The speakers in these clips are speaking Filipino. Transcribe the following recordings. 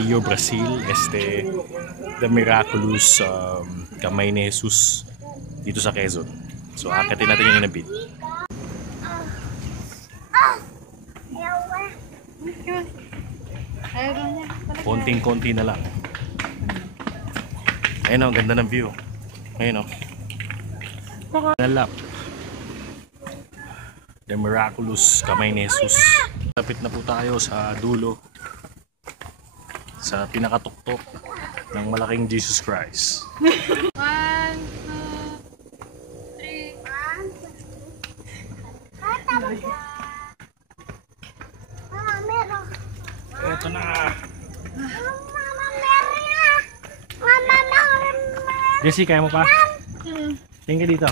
Rio, Brazil. The Miraculous Kamay ni Jesus dito sa Quezon. So akitin natin yung inabit. Konting-konti na lang. Ayun o, ganda ng view. Ayun o. Nalap. The Miraculous Kamay ni Jesus. Lapit na po tayo sa dulo. Sa pinakatuktok ng malaking Jesus Christ. 1, 2, 3. Ito na. Jessie, kaya mo pa? Tingin ka dito.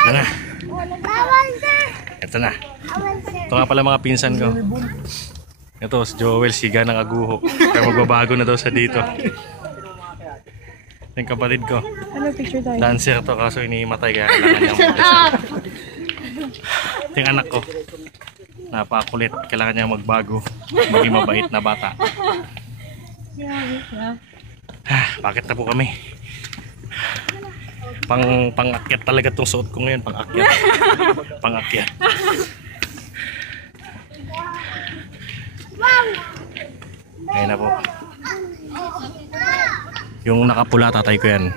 Ito na. Ito na. Ito nga pala mga pinsan ko. Ito si Joel, siga ng aguho. Kaya magbabago na daw sa dito. Yung kapatid ko. Dancer to kaso inimatay kaya kailangan niyang magdasal. Yung anak ko. Napakulit. Kailangan niyang magbago. Maging mabait na bata. Bakit na po kami? Pang-akyat talaga itong suot ko ngayon. Pang-akyat. Pang-akyat. Ayun na po. Yung nakapula, tatay ko yan.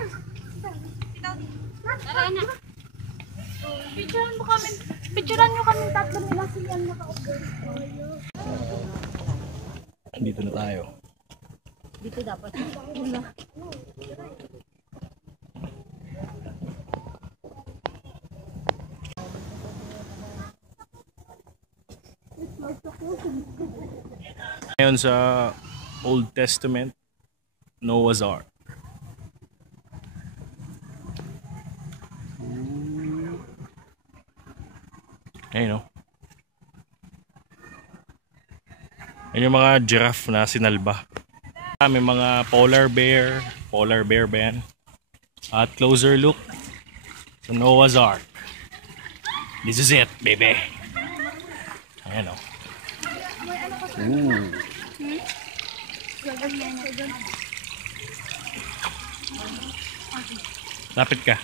Picturean mo kami. Picturean nyo kami tatlo nila siya nakaupo. Dito na tayo. Dito dapat. Ngayon sa Old Testament, Noah's Ark. Ayun o. Ayun yung mga giraffe na sinalba. May mga polar bear ba yan? At closer look sa Noah's Ark. This is it, baby. Ayan o. Ooh. Lapit ka.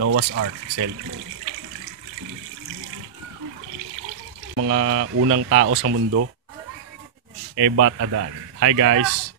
Noah's Ark, selfie. Mga unang tao sa mundo, Eva at Adan. Hi guys.